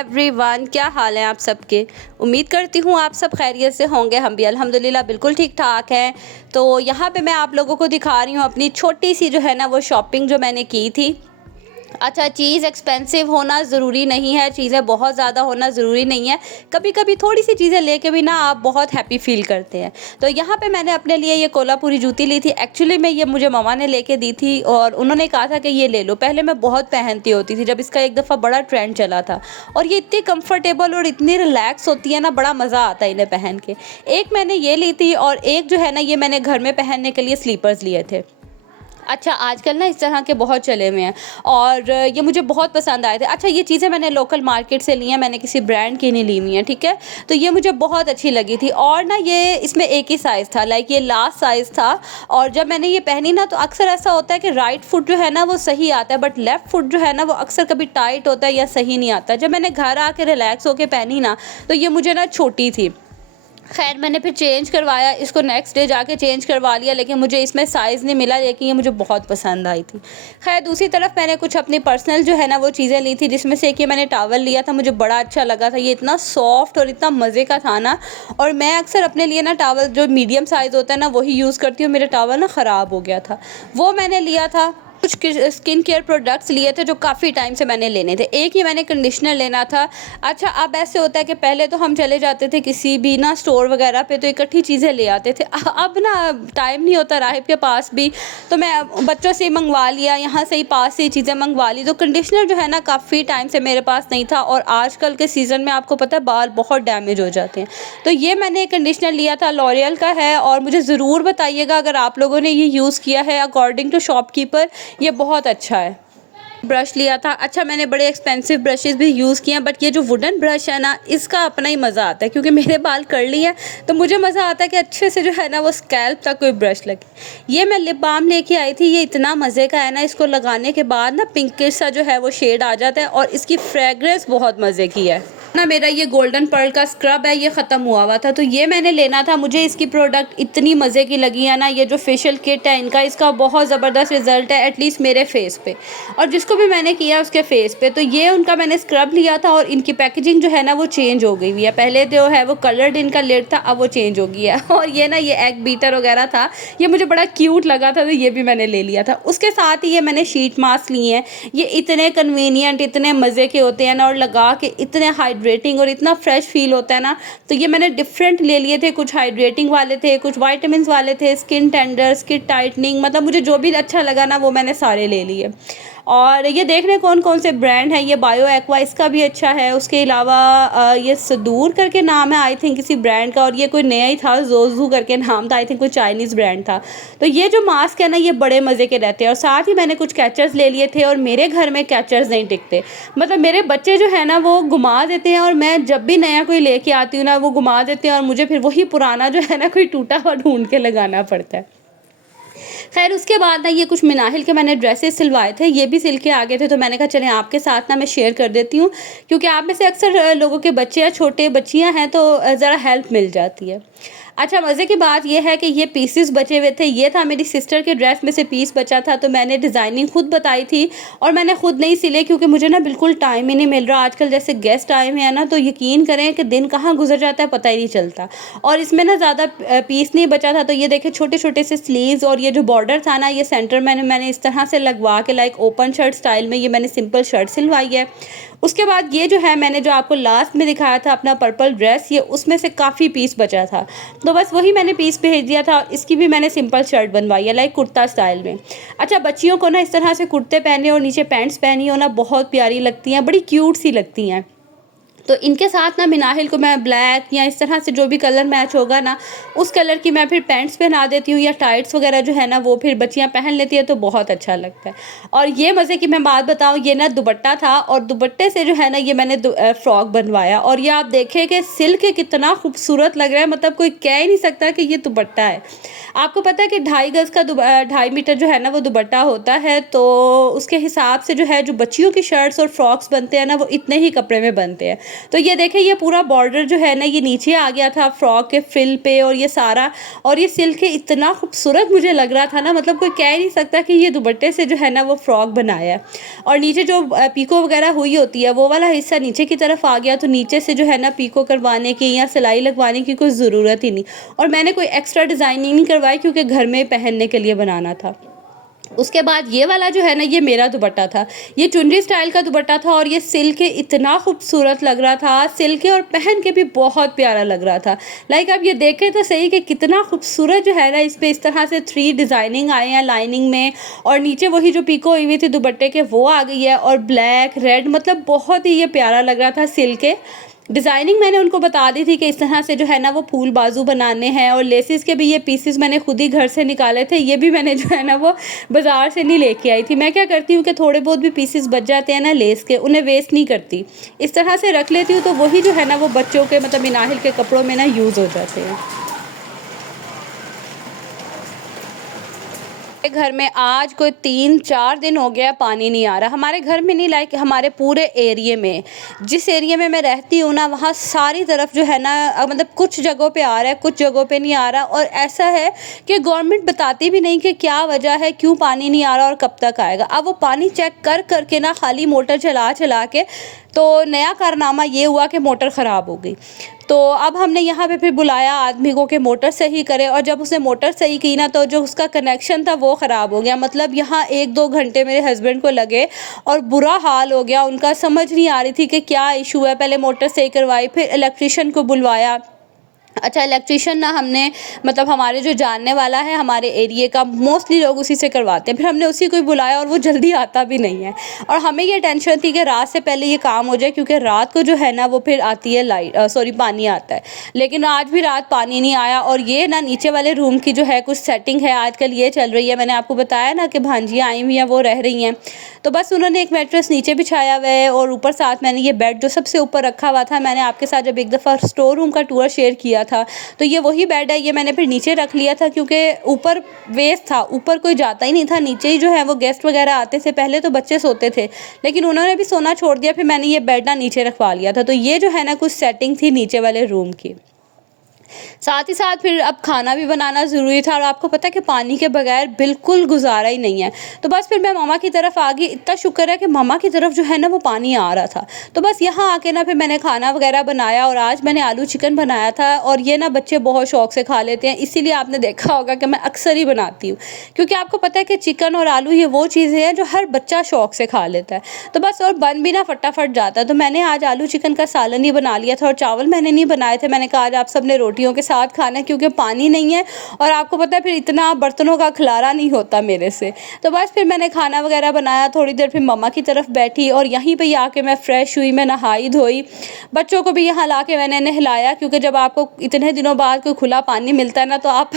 Everyone, क्या हाल है आप सबके। उम्मीद करती हूँ आप सब खैरियत से होंगे। हम भी अल्हम्दुलिल्लाह बिल्कुल ठीक ठाक हैं। तो यहाँ पे मैं आप लोगों को दिखा रही हूँ अपनी छोटी सी जो है ना वो शॉपिंग जो मैंने की थी। अच्छा, चीज़ एक्सपेंसिव होना ज़रूरी नहीं है, चीज़ें बहुत ज़्यादा होना ज़रूरी नहीं है। कभी कभी थोड़ी सी चीज़ें लेके भी ना आप बहुत हैप्पी फ़ील करते हैं। तो यहाँ पे मैंने अपने लिए ये कोल्हापुरी जूती ली थी। एक्चुअली में ये मुझे मम्मा ने लेके दी थी और उन्होंने कहा था कि ये ले लो। पहले मैं बहुत पहनती होती थी जब इसका एक दफ़ा बड़ा ट्रेंड चला था, और ये इतनी कंफर्टेबल और इतनी रिलैक्स होती है ना, बड़ा मज़ा आता है इन्हें पहन के। एक मैंने ये ली थी और एक जो है ना ये मैंने घर में पहनने के लिए स्लीपर्स लिए थे। अच्छा, आजकल ना इस तरह के बहुत चले हुए हैं और ये मुझे बहुत पसंद आए थे। अच्छा, ये चीज़ें मैंने लोकल मार्केट से ली हैं, मैंने किसी ब्रांड की नहीं ली हुई हैं, ठीक है। तो ये मुझे बहुत अच्छी लगी थी और ना ये इसमें एक ही साइज़ था, लाइक ये लास्ट साइज़ था। और जब मैंने ये पहनी ना तो अक्सर ऐसा होता है कि राइट फुट जो है ना वो सही आता है, बट लेफ़्ट फुट जो है ना वो अक्सर कभी टाइट होता है या सही नहीं आता। जब मैंने घर आके रिलैक्स होके पहनी ना तो ये मुझे ना छोटी थी। खैर, मैंने फिर चेंज करवाया, इसको नेक्स्ट डे जाके चेंज करवा लिया, लेकिन मुझे इसमें साइज़ नहीं मिला, लेकिन ये मुझे बहुत पसंद आई थी। खैर, दूसरी तरफ मैंने कुछ अपनी पर्सनल जो है ना वो चीज़ें ली थी, जिसमें से एक ये मैंने टॉवल लिया था, मुझे बड़ा अच्छा लगा था। ये इतना सॉफ्ट और इतना मज़े का था ना। और मैं अक्सर अपने लिए ना टॉवल जो मीडियम साइज़ होता है ना वही यूज़ करती हूँ। मेरा टॉवल ना ख़राब हो गया था, वो मैंने लिया था। कुछ स्किन केयर प्रोडक्ट्स लिए थे जो काफ़ी टाइम से मैंने लेने थे। एक ही मैंने कंडीशनर लेना था। अच्छा, अब ऐसे होता है कि पहले तो हम चले जाते थे किसी भी ना स्टोर वगैरह पे, तो इकट्ठी चीज़ें ले आते थे। अब ना टाइम नहीं होता राहिब के पास भी, तो मैं बच्चों से ही मंगवा लिया, यहाँ से ही पास से ही चीज़ें मंगवा ली। तो कंडीशनर जो है ना काफ़ी टाइम से मेरे पास नहीं था, और आजकल के सीज़न में आपको पता है बाल बहुत डैमेज हो जाते हैं। तो ये मैंने कंडीशनर लिया था, लॉरियल का है, और मुझे ज़रूर बताइएगा अगर आप लोगों ने ये यूज़ किया है। अकॉर्डिंग टू शॉपकीपर ये बहुत अच्छा है। ब्रश लिया था। अच्छा, मैंने बड़े एक्सपेंसिव ब्रशेज़ भी यूज़ किए हैं, बट ये जो वुडन ब्रश है ना इसका अपना ही मज़ा आता है, क्योंकि मेरे बाल कर्ली हैं तो मुझे मज़ा आता है कि अच्छे से जो है ना वो स्कैल्प तक कोई ब्रश लगे। ये मैं लिप बाम लेके आई थी, ये इतना मज़े का है ना, इसको लगाने के बाद ना पिंकिश सा जो है वो शेड आ जाता है, और इसकी फ्रेगरेंस बहुत मज़े की है ना। मेरा ये गोल्डन पर्ल का स्क्रब है, ये ख़त्म हुआ था, तो ये मैंने लेना था। मुझे इसकी प्रोडक्ट इतनी मज़े की लगी है ना, ये जो फेशियल किट है इनका, इसका बहुत ज़बरदस्त रिज़ल्ट है, एटलीस्ट मेरे फेस पे, और जिसको भी मैंने किया उसके फेस पे। तो ये उनका मैंने स्क्रब लिया था, और इनकी पैकेजिंग जो है ना वो चेंज हो गई हुई है। पहले जो है वो कलर्ड इनका लिड था, अब वो चेंज हो गया है। और ये ना ये एग बीटर वगैरह था, ये मुझे बड़ा क्यूट लगा था, तो ये भी मैंने ले लिया था। उसके साथ ही ये मैंने शीट मास्क लिए हैं। ये इतने कन्वीनियंट, इतने मज़े के होते हैं ना, और लगा के इतने हाइड्रेटिंग और इतना फ्रेश फील होता है ना। तो ये मैंने डिफरेंट ले लिए थे, कुछ हाइड्रेटिंग वाले थे, कुछ वाइटामिन वाले थे, स्किन टेंडर, स्किन टाइटनिंग, मतलब मुझे जो भी अच्छा लगा ना वो मैंने सारे ले लिए। और ये देख रहे कौन कौन से ब्रांड हैं। ये बायो एक्वा, इसका भी अच्छा है। उसके अलावा ये सदूर करके नाम है आई थिंक किसी ब्रांड का, और ये कोई नया ही था, जोजू करके नाम था, आई थिंक कोई चाइनीज़ ब्रांड था। तो ये जो मास्क है ना ये बड़े मज़े के रहते हैं। और साथ ही मैंने कुछ कैचर्स ले लिए थे, और मेरे घर में कैचर्स नहीं टिकते, मतलब मेरे बच्चे जो है ना वो घुमा देते हैं, और मैं जब भी नया कोई लेके आती हूँ ना वो घुमा देते हैं, और मुझे फिर वही पुराना जो है ना कोई टूटा हुआ ढूंढ के लगाना पड़ता है। खैर, उसके बाद ना ये कुछ मिनाहिल के मैंने ड्रेसेस सिलवाए थे, ये भी सिल के आ गए थे, तो मैंने कहा चलें आपके साथ ना मैं शेयर कर देती हूँ, क्योंकि आप में से अक्सर लोगों के बच्चे या छोटे बच्चियाँ हैं, तो ज़रा हेल्प मिल जाती है। अच्छा, मज़े की बात यह है कि ये पीसेस बचे हुए थे। ये था मेरी सिस्टर के ड्रेस में से पीस बचा था, तो मैंने डिज़ाइनिंग खुद बताई थी, और मैंने खुद नहीं सिले, क्योंकि मुझे ना बिल्कुल टाइम ही नहीं मिल रहा। आजकल जैसे गेस्ट आए हुए हैं ना, तो यकीन करें कि दिन कहाँ गुजर जाता है पता ही नहीं चलता। और इसमें ना ज़्यादा पीस नहीं बचा था, तो ये देखे छोटे छोटे से स्लीव्स, और ये जो बॉर्डर था ना ये सेंटर मैंने इस तरह से लगवा के, लाइक ओपन शर्ट स्टाइल में, ये मैंने सिंपल शर्ट सिलवाई है। उसके बाद ये जो है मैंने जो आपको लास्ट में दिखाया था अपना पर्पल ड्रेस, ये उसमें से काफ़ी पीस बचा था, तो बस वही मैंने पीस भेज दिया था। इसकी भी मैंने सिंपल शर्ट बनवाई है, लाइक कुर्ता स्टाइल में। अच्छा, बच्चियों को ना इस तरह से कुर्ते पहने और नीचे पैंट्स पहनी हो ना बहुत प्यारी लगती हैं, बड़ी क्यूट सी लगती हैं। तो इनके साथ ना मिनाहिल को मैं ब्लैक या इस तरह से जो भी कलर मैच होगा ना उस कलर की मैं फिर पैंट्स पहना देती हूँ, या टाइट्स वगैरह जो है ना वो फिर बच्चियाँ पहन लेती है, तो बहुत अच्छा लगता है। और ये मज़े की मैं बात बताऊँ, ये ना दुपट्टा था, और दुपट्टे से जो है ना ये मैंने फ्रॉक बनवाया, और ये आप देखें कि सिल्क कितना खूबसूरत लग रहा है, मतलब कोई कह ही नहीं सकता कि ये दुपट्टा है। आपको पता है कि 2.5 गज़ का 2.5 मीटर जो है ना वो दुपट्टा होता है, तो उसके हिसाब से जो है जो बच्चियों की शर्ट्स और फ्रॉक्स बनते हैं ना वो इतने ही कपड़े में बनते हैं। तो ये देखें, ये पूरा बॉर्डर जो है ना ये नीचे आ गया था फ्रॉक के फ्रिल पे, और ये सारा, और ये सिल्क इतना खूबसूरत मुझे लग रहा था ना, मतलब कोई कह नहीं सकता कि ये दुपट्टे से जो है ना वो फ्रॉक बनाया है। और नीचे जो पीको वगैरह हुई होती है वो वाला हिस्सा नीचे की तरफ आ गया, तो नीचे से जो है ना पीको करवाने की या सिलाई लगवाने की कोई ज़रूरत ही नहीं। और मैंने कोई एक्स्ट्रा डिज़ाइनिंग नहीं करवाई क्योंकि घर में पहनने के लिए बनाना था। उसके बाद ये वाला जो है ना ये मेरा दुपट्टा था, ये चुनरी स्टाइल का दुपट्टा था, और ये सिल्क इतना खूबसूरत लग रहा था, सिल्क और पहन के भी बहुत प्यारा लग रहा था। लाइक आप ये देखें तो सही कि कितना खूबसूरत जो है ना इस पर इस तरह से 3 डिज़ाइनिंग आए हैं लाइनिंग में, और नीचे वही जो पीको हुई थी दुपट्टे के वो आ गई है, और ब्लैक रेड, मतलब बहुत ही ये प्यारा लग रहा था। सिल्क के डिज़ाइनिंग मैंने उनको बता दी थी कि इस तरह से जो है ना वो फूल बाजू बनाने हैं, और लेसिस के भी ये पीसेस मैंने खुद ही घर से निकाले थे, ये भी मैंने जो है ना वो बाज़ार से नहीं लेके आई थी। मैं क्या करती हूँ कि थोड़े बहुत भी पीसेस बच जाते हैं ना लेस के, उन्हें वेस्ट नहीं करती, इस तरह से रख लेती हूँ, तो वही जो है ना वो बच्चों के मतलब मिनाहिल के कपड़ों में ना यूज़ हो जाते हैं। घर में आज कोई 3-4 दिन हो गया पानी नहीं आ रहा हमारे घर में, नहीं लाइक हमारे पूरे एरिए में, जिस एरिया में मैं रहती हूँ ना वहाँ सारी तरफ जो है ना मतलब कुछ जगहों पे आ रहा है, कुछ जगहों पे नहीं आ रहा। और ऐसा है कि गवर्नमेंट बताती भी नहीं कि क्या वजह है, क्यों पानी नहीं आ रहा और कब तक आएगा। अब वो पानी चेक कर करके ना खाली मोटर चला चला के, तो नया कारनामा ये हुआ कि मोटर ख़राब हो गई। तो अब हमने यहाँ पे फिर बुलाया आदमी को कि मोटर सही करे, और जब उसने मोटर सही की ना तो जो उसका कनेक्शन था वो ख़राब हो गया। मतलब यहाँ 1-2 घंटे मेरे हस्बैंड को लगे और बुरा हाल हो गया उनका, समझ नहीं आ रही थी कि क्या इशू है। पहले मोटर सही करवाई, फिर इलेक्ट्रिशियन को बुलवाया। अच्छा, इलेक्ट्रिशियन ना हमने मतलब हमारे जो जानने वाला है हमारे एरिए का, मोस्टली लोग उसी से करवाते हैं, फिर हमने उसी को ही बुलाया, और वो जल्दी आता भी नहीं है। और हमें ये टेंशन थी कि रात से पहले ये काम हो जाए, क्योंकि रात को जो है ना वो फिर आती है पानी आता है। लेकिन आज भी रात पानी नहीं आया। और ये ना नीचे वाले रूम की जो है कुछ सेटिंग है आजकल ये चल रही है, मैंने आपको बताया ना कि भांजियाँ आई हुई हैं वो रह रही हैं, तो बस उन्होंने एक मैट्रेस नीचे बिछाया हुआ है, और ऊपर साथ मैंने ये बेड जो सबसे ऊपर रखा हुआ था, मैंने आपके साथ जब एक दफ़ा स्टोर रूम का टूर शेयर किया था, तो ये वही बेड है। ये मैंने फिर नीचे रख लिया था क्योंकि ऊपर वेस्ट था, ऊपर कोई जाता ही नहीं था। नीचे ही जो है वो गेस्ट वगैरह आते थे, पहले तो बच्चे सोते थे, लेकिन उन्होंने भी सोना छोड़ दिया, फिर मैंने ये बेड ना नीचे रखवा लिया था। तो ये जो है ना कुछ सेटिंग थी नीचे वाले रूम की। साथ ही साथ फिर अब खाना भी बनाना ज़रूरी था, और आपको पता है कि पानी के बगैर बिल्कुल गुजारा ही नहीं है। तो बस फिर मैं मामा की तरफ आ गई। इतना शुक्र है कि मामा की तरफ जो है ना वो पानी आ रहा था, तो बस यहाँ आके ना फिर मैंने खाना वगैरह बनाया, और आज मैंने आलू चिकन बनाया था। और ये ना बच्चे बहुत शौक से खा लेते हैं, इसीलिए आपने देखा होगा कि मैं अक्सर ही बनाती हूँ, क्योंकि आपको पता है कि चिकन और आलू ये वो चीज़ें हैं जो हर बच्चा शौक से खा लेता है। तो बस, और बन भी ना फटाफट जाता है। तो मैंने आज आलू चिकन का सालन ही बना लिया था, और चावल मैंने नहीं बनाए थे। मैंने कहा आज आप सब ने रोटियों के साथ खाना है, क्योंकि पानी नहीं है, और आपको पता है फिर इतना बर्तनों का खिलारा नहीं होता मेरे से। तो बस फिर मैंने खाना वगैरह बनाया, थोड़ी देर फिर मम्मा की तरफ बैठी, और यहीं पे आके मैं फ़्रेश हुई, मैं नहाई धोई, बच्चों को भी यहाँ ला के मैंने नहलाया, क्योंकि जब आपको इतने दिनों बाद कोई खुला पानी मिलता है ना तो आप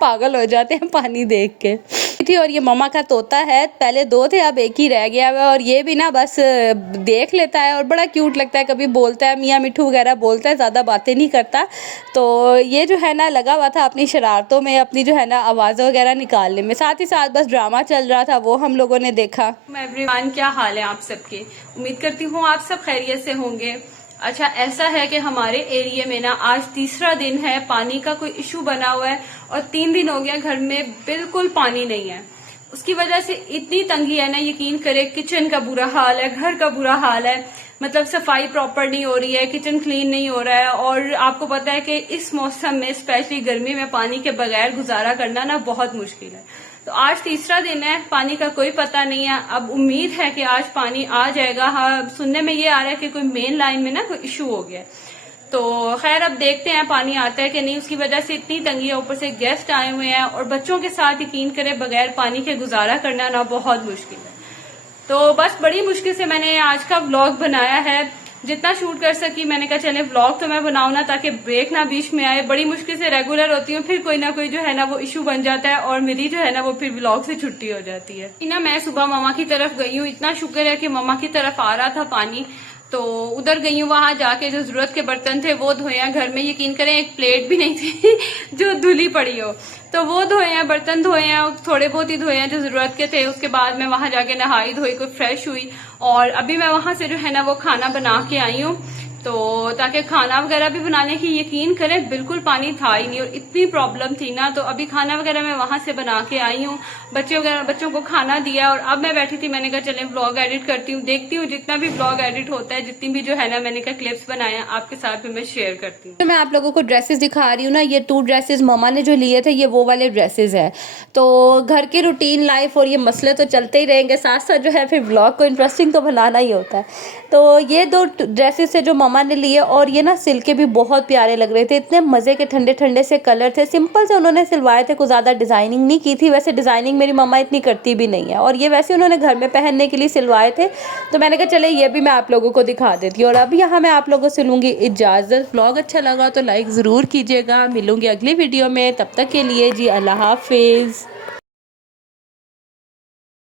पागल हो जाते हैं पानी देख के थी। और ये मम्मा का तोता है, पहले 2 थे अब 1 ही रह गया है, और ये भी ना बस देख लेता है और बड़ा क्यूट लगता है, कभी बोलता है मियाँ मिठू वगैरह बोलता है, ज़्यादा बातें नहीं करता। तो ये जो है ना लगा हुआ था अपनी शरारतों में, अपनी जो है ना आवाज़ वगैरह निकालने में, साथ ही साथ बस ड्रामा चल रहा था वो हम लोगों ने देखा। एवरीवन, क्या हाल है आप सबके? उम्मीद करती हूँ आप सब खैरियत से होंगे। अच्छा, ऐसा है कि हमारे एरिया में ना आज तीसरा दिन है पानी का कोई इशू बना हुआ है, और 3 दिन हो गया घर में बिल्कुल पानी नहीं है। उसकी वजह से इतनी तंगी है ना, यकीन करे, किचन का बुरा हाल है, घर का बुरा हाल है, मतलब सफाई प्रॉपर नहीं हो रही है, किचन क्लीन नहीं हो रहा है। और आपको पता है कि इस मौसम में स्पेशली गर्मी में पानी के बगैर गुजारा करना ना बहुत मुश्किल है। तो आज तीसरा दिन है, पानी का कोई पता नहीं है। अब उम्मीद है कि आज पानी आ जाएगा। हाँ, सुनने में ये आ रहा है कि कोई मेन लाइन में ना कोई इशू हो गया, तो खैर अब देखते हैं पानी आता है कि नहीं। उसकी वजह से इतनी तंगी है, ऊपर से गेस्ट आए हुए हैं, और बच्चों के साथ यकीन करें बगैर पानी के गुजारा करना ना बहुत मुश्किल है। तो बस बड़ी मुश्किल से मैंने आज का व्लॉग बनाया है, जितना शूट कर सकी। मैंने कहा चले व्लॉग तो मैं बनाऊं ना, ताकि ब्रेक ना बीच में आए। बड़ी मुश्किल से रेगुलर होती हूँ, फिर कोई ना कोई जो है ना वो इशू बन जाता है, और मेरी जो है ना वो फिर व्लॉग से छुट्टी हो जाती है ना। मैं सुबह मामा की तरफ गई हूँ, इतना शुक्र है कि मामा की तरफ आ रहा था पानी, तो उधर गई हूँ। वहां जाके जो जरूरत के बर्तन थे वो धोए हैं। घर में यकीन करें एक प्लेट भी नहीं थी जो धुली पड़ी हो, तो वो धोए हैं, बर्तन धोए हैं, थोड़े बहुत ही धोए हैं जो जरूरत के थे। उसके बाद मैं वहां जाके नहाई धोई, कोई फ्रेश हुई, और अभी मैं वहां से जो है ना वो खाना बना के आई हूँ। तो ताकि खाना वगैरह भी बनाने की, यकीन करें बिल्कुल पानी था ही नहीं और इतनी प्रॉब्लम थी ना। तो अभी खाना वगैरह मैं वहां से बना के आई हूँ, बच्चों को खाना दिया और अब मैं बैठी थी, मैंने कहा चले व्लॉग एडिट करती हूँ, देखती हूँ जितना भी व्लॉग एडिट होता है, जितनी भी जो है ना मैंने कहा क्लिप्स बनाए हैं आपके साथ भी मैं शेयर करती हूँ। तो मैं आप लोगों को ड्रेसेस दिखा रही हूँ ना, ये 2 ड्रेसेस ममा ने जो लिए थे ये वो वाले ड्रेसेस है। तो घर की रूटीन लाइफ और ये मसले तो चलते ही रहेंगे, साथ साथ जो है फिर व्लॉग को इंटरेस्टिंग तो बनाना ही होता है। तो ये 2 ड्रेसेस है जो ममा ने लिए और ये ना सिल्क के भी बहुत प्यारे लग रहे थे, इतने मज़े के ठंडे ठंडे से कलर थे, सिंपल से उन्होंने सिलवाए थे, कुछ ज़्यादा डिज़ाइनिंग नहीं की थी। वैसे डिज़ाइनिंग मेरी मम्मा इतनी करती भी नहीं है और ये वैसे उन्होंने घर में पहनने के लिए सिलवाए थे। तो मैंने कहा चले ये भी मैं आप लोगों को दिखा देती हूँ। और अब यहाँ मैं आप लोगों से लूँगी इजाज़त। व्लॉग अच्छा लगा तो लाइक ज़रूर कीजिएगा। मिलूँगी अगली वीडियो में, तब तक के लिए जी अल्लाह हाफिज़।